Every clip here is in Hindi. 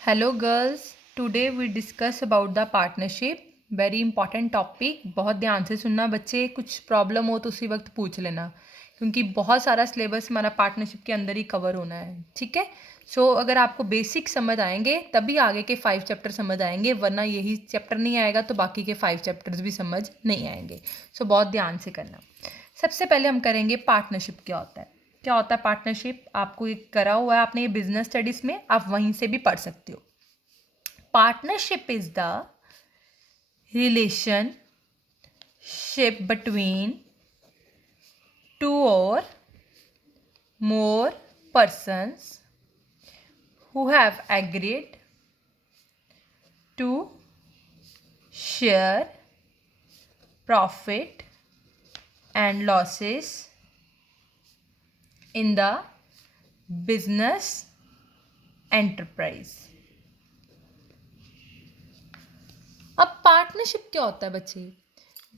Hello girls, today we discuss about the partnership. Very important topic. बहुत ध्यान से सुनना बच्चे, कुछ प्रॉब्लम हो तो उसी वक्त पूछ लेना, क्योंकि बहुत सारा सिलेबस हमारा पार्टनरशिप के अंदर ही कवर होना है। ठीक है। सो अगर आपको बेसिक समझ आएंगे तभी आगे के 5 चैप्टर समझ आएंगे, वरना यही चैप्टर नहीं आएगा तो बाकी के 5 चैप्टर्स भी समझ नहीं आएंगे। सो बहुत ध्यान से करना। सबसे पहले हम करेंगे पार्टनरशिप क्या होता है। क्या होता है पार्टनरशिप? आपको एक करा हुआ है आपने ये बिजनेस स्टडीज में, आप वहीं से भी पढ़ सकते हो। Partnership is the relationship between two or more persons who have agreed to share profit and losses in the business enterprise। अब पार्टनरशिप क्या होता है बच्चे?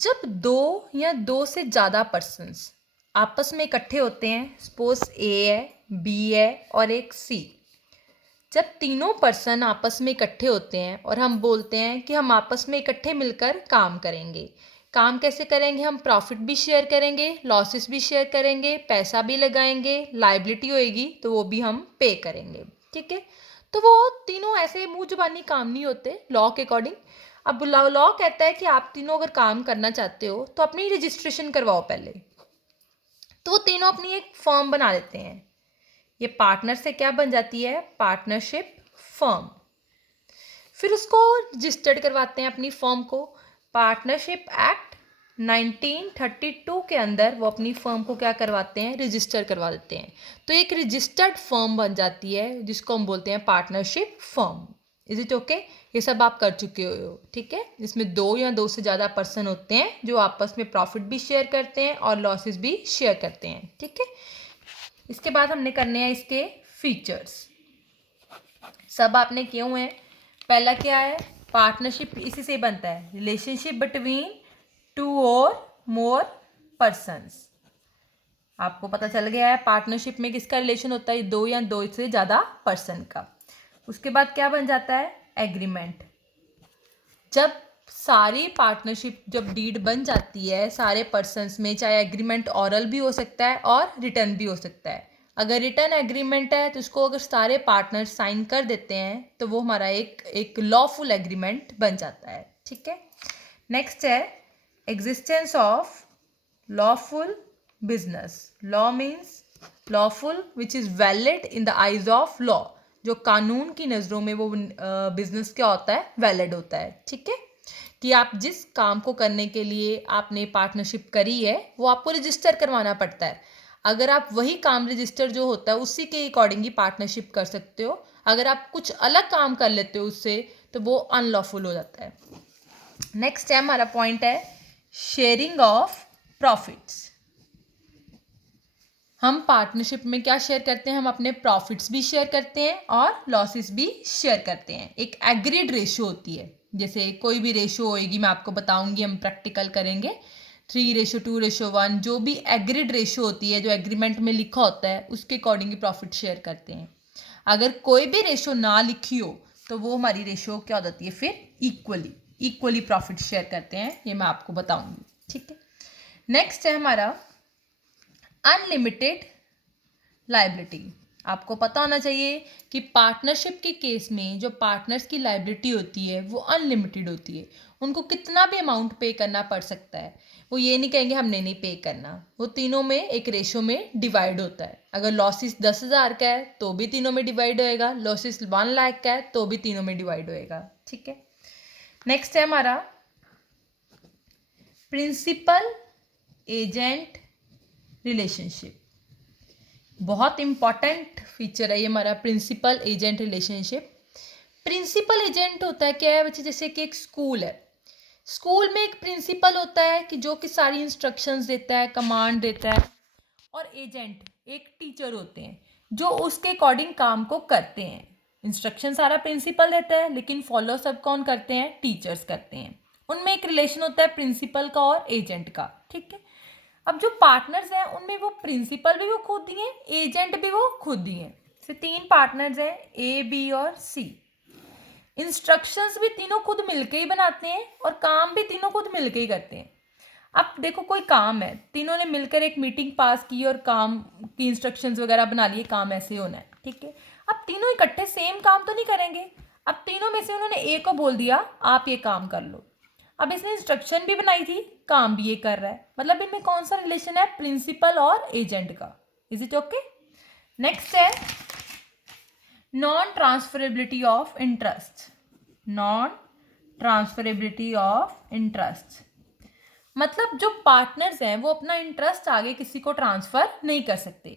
जब दो या दो से ज़्यादा पर्सन्स आपस में इकट्ठे होते हैं, सपोज ए है, बी है और एक सी। जब तीनों पर्सन आपस में इकट्ठे होते हैं और हम बोलते हैं कि हम आपस में इकट्ठे मिलकर काम करेंगे। काम कैसे करेंगे? हम प्रॉफिट भी शेयर करेंगे, लॉसेस भी शेयर करेंगे, पैसा भी लगाएंगे, लाइबिलिटी होएगी तो वो भी हम पे करेंगे। ठीक है। तो वो तीनों ऐसे मुंह जुबानी काम नहीं होते लॉ के अकॉर्डिंग। अब लॉ कहता है कि आप तीनों अगर काम करना चाहते हो तो अपनी रजिस्ट्रेशन करवाओ पहले। तो वो तीनों अपनी एक फर्म बना लेते हैं। ये पार्टनर से क्या बन जाती है? Partnership firm. फिर उसको रजिस्टर्ड करवाते हैं अपनी फर्म को। पार्टनरशिप एक्ट 1932 के अंदर वो अपनी फर्म को क्या करवाते हैं? रजिस्टर करवा देते हैं। तो एक रजिस्टर्ड फर्म बन जाती है जिसको हम बोलते हैं partnership firm. Is it okay? ये सब आप कर चुके हो। ठीक है। इसमें दो या दो से ज़्यादा पर्सन होते हैं जो आपस में प्रॉफिट भी शेयर करते हैं और लॉसेस भी शेयर करते हैं। ठीक है। इसके बाद हमने करने हैं इसके फीचर्स। सब आपने किए हुए हैं। पहला क्या है? पार्टनरशिप इसी से बनता है, रिलेशनशिप बिटवीन टू और मोर पर्सन्स। आपको पता चल गया है पार्टनरशिप में किसका रिलेशन होता है? दो या दो से ज़्यादा पर्सन का। उसके बाद क्या बन जाता है? एग्रीमेंट। जब सारी पार्टनरशिप जब डीड बन जाती है सारे पर्सन्स में, चाहे एग्रीमेंट ऑरल भी हो सकता है और रिटर्न भी हो सकता है। अगर रिटर्न एग्रीमेंट है तो उसको अगर सारे पार्टनर साइन कर देते हैं तो वो हमारा एक लॉफुल एग्रीमेंट बन जाता है। ठीक है। नेक्स्ट है existence of lawful business. Law means lawful which is valid in the eyes of law. जो कानून की नज़रों में वो बिजनेस क्या होता है? वैलिड होता है। ठीक है। कि आप जिस काम को करने के लिए आपने पार्टनरशिप करी है वो आपको रजिस्टर करवाना पड़ता है। अगर आप वही काम रजिस्टर जो होता है उसी के अकॉर्डिंग ही पार्टनरशिप कर सकते हो। अगर आप कुछ अलग काम कर लेते हो उससे तो वो अनलॉफुल हो जाता है। नेक्स्ट है हमारा पॉइंट है शेयरिंग ऑफ प्रॉफिट्स। हम पार्टनरशिप में क्या शेयर करते हैं? हम अपने प्रॉफिट्स भी शेयर करते हैं और लॉसेस भी शेयर करते हैं। एक एग्रीड रेशो होती है, जैसे कोई भी रेशो होएगी मैं आपको बताऊंगी, हम प्रैक्टिकल करेंगे। 3:2:1 जो भी एग्रीड रेशो होती है, जो एग्रीमेंट में लिखा होता है उसके अकॉर्डिंग ही प्रॉफिट शेयर करते हैं। अगर कोई भी रेशो ना लिखी हो तो वो हमारी रेशो क्या हो जाती है? फिर इक्वली प्रॉफिट शेयर करते हैं। ये मैं आपको बताऊंगी। ठीक है। नेक्स्ट है हमारा अनलिमिटेड लाइबिलिटी। आपको पता होना चाहिए कि पार्टनरशिप के केस में जो पार्टनर्स की लाइबिलिटी होती है वो अनलिमिटेड होती है। उनको कितना भी अमाउंट पे करना पड़ सकता है। वो ये नहीं कहेंगे हमने नहीं पे करना। वो तीनों में एक रेशो में डिवाइड होता है। अगर लॉसेस 10,000 का है तो भी तीनों में डिवाइड होएगा, लॉसेस 1 लाख का है तो भी तीनों में डिवाइड होएगा। ठीक है। नेक्स्ट है हमारा प्रिंसिपल एजेंट रिलेशनशिप। बहुत इंपॉर्टेंट फीचर है ये हमारा principal agent relationship. Principal agent होता है क्या है बच्चे? जैसे कि एक स्कूल है, स्कूल में एक प्रिंसिपल होता है कि जो कि सारी इंस्ट्रक्शंस देता है, कमांड देता है, और एजेंट एक टीचर होते हैं जो उसके अकॉर्डिंग काम को करते हैं। इंस्ट्रक्शन सारा प्रिंसिपल देता है लेकिन फॉलो सब कौन करते हैं? टीचर्स करते हैं। उनमें एक रिलेशन होता है प्रिंसिपल का और एजेंट का। ठीक है। अब जो पार्टनर्स हैं उनमें वो प्रिंसिपल भी वो खुद ही हैं, एजेंट भी वो खुद ही हैं। से 3 पार्टनर्स हैं, ए, बी और सी। इंस्ट्रक्शंस भी तीनों खुद मिलके ही बनाते हैं और काम भी तीनों खुद मिलके ही करते हैं। अब देखो कोई काम है, तीनों ने मिलकर एक मीटिंग पास की और काम की इंस्ट्रक्शंस वगैरह बना लिए, काम ऐसे होना है, ठीक है। अब तीनों इकट्ठे सेम काम तो नहीं करेंगे। अब तीनों में से उन्होंने ए को बोल दिया आप ये काम कर लो। अब इसने इंस्ट्रक्शन भी बनाई थी, काम भी ये कर रहा है, मतलब इनमें कौन सा रिलेशन है, प्रिंसिपल और एजेंट का। Is it okay? नेक्स्ट है non transferability of interest. Non transferability of interest मतलब जो पार्टनर्स हैं वो अपना इंटरेस्ट आगे किसी को ट्रांसफर नहीं कर सकते।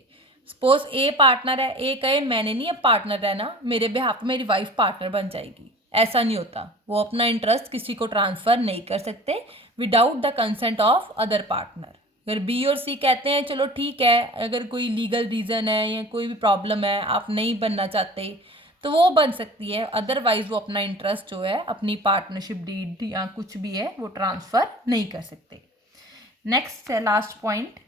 सपोज ए पार्टनर है, ए कहे मैंने नहीं अब पार्टनर रहना, मेरे बिहाफ पे मेरी वाइफ पार्टनर बन जाएगी, ऐसा नहीं होता। वो अपना इंटरेस्ट किसी को ट्रांसफर नहीं कर सकते without the consent of other partner. अगर बी और सी कहते हैं चलो ठीक है, अगर कोई लीगल रीज़न है या कोई भी प्रॉब्लम है, आप नहीं बनना चाहते, तो वो बन सकती है, अदरवाइज वो अपना इंटरेस्ट जो है अपनी पार्टनरशिप डीड या कुछ भी है वो ट्रांसफ़र नहीं कर सकते। नेक्स्ट है लास्ट पॉइंट,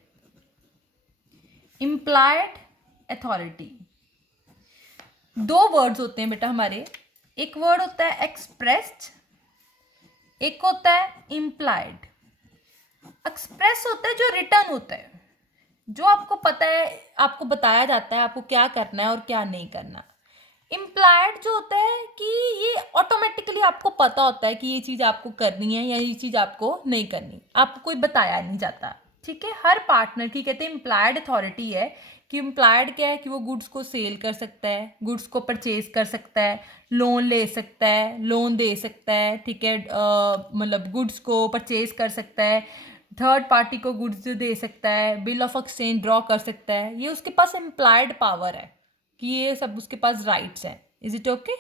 इम्प्लाइड अथॉरिटी। दो वर्ड्स होते हैं बेटा हमारे, एक वर्ड होता है एक्सप्रेस्ड, एक होता है इम्प्लाइड। एक्सप्रेस होता है जो रिटर्न होता है, जो आपको पता है, आपको बताया जाता है आपको क्या करना है और क्या नहीं करना। इम्प्लाइड जो होता है कि ये ऑटोमेटिकली आपको पता होता है कि ये चीज़ आपको करनी है या ये चीज़ आपको नहीं करनी, आपको कोई बताया नहीं जाता, ठीक है। हर पार्टनर की कहते हैं इम्प्लाइड अथॉरिटी है कि इम्प्लाइड क्या है कि वो गुड्स को सेल कर सकता है, गुड्स को परचेज कर सकता है, लोन ले सकता है, लोन दे सकता है, ठीक है, मतलब गुड्स को परचेज कर सकता है, थर्ड पार्टी को गुड्स दे सकता है, बिल ऑफ एक्सचेंज ड्रॉ कर सकता है। ये उसके पास इम्प्लाइड पावर है कि ये सब उसके पास राइट्स हैं। Is it okay?